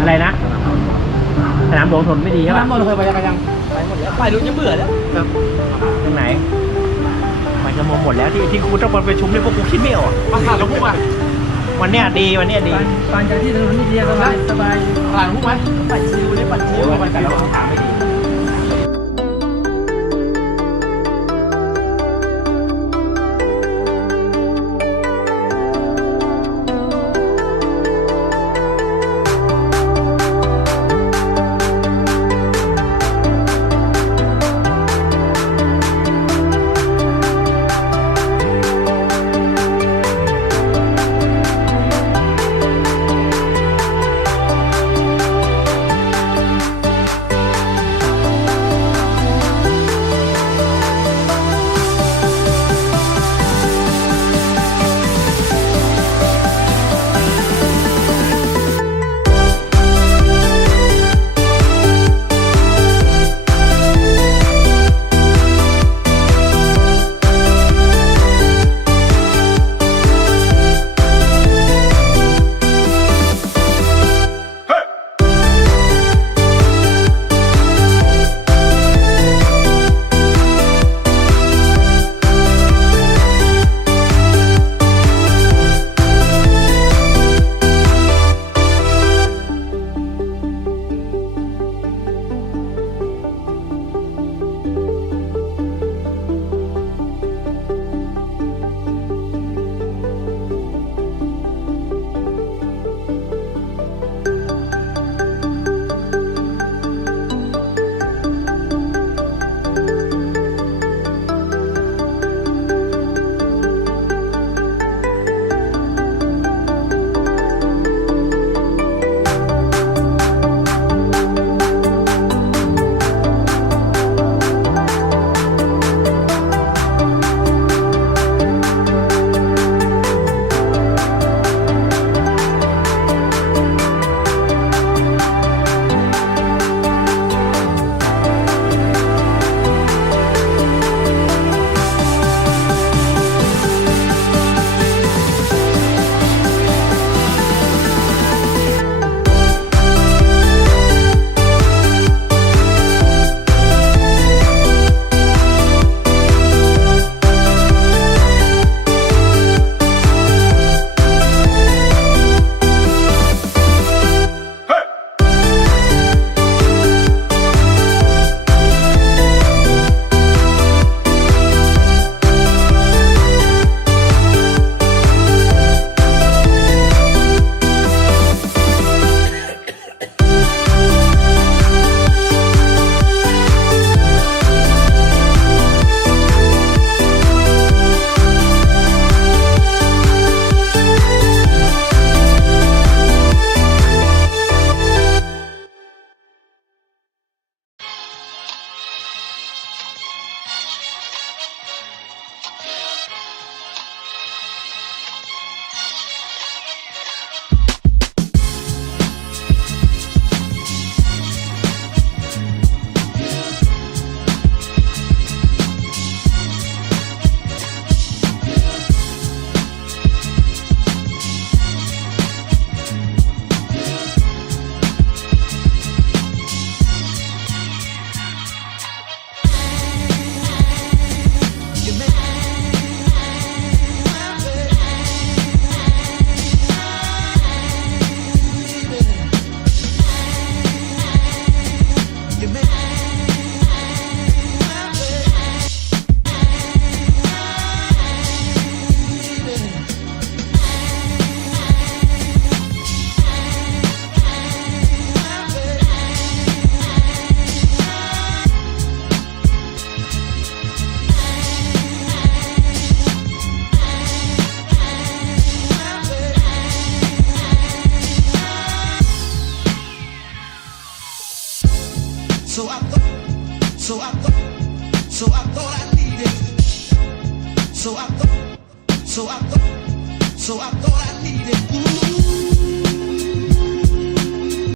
อะไรนะสนามหลวงทนไม่ดีใช่ไหม น้ำมันเคยไปยังไปหมดแล้วไปรู้จะเบื่อแล้วครับ ตรงไหนมันจะหมดแล้วที่ครูต้องไปประชุมเนี่ยพวกกูคิดไม่ออก มาผ่านแล้วพุ่งมา วันเนี้ยดีวันเนี้ยดี ปั่นจากที่ถนนนี่ดีสบายสบาย ผ่านพุ่งไหมปั่นชิวเลยปั่นชิว วันแต่เราถามไม่ดีSo I thought I needed.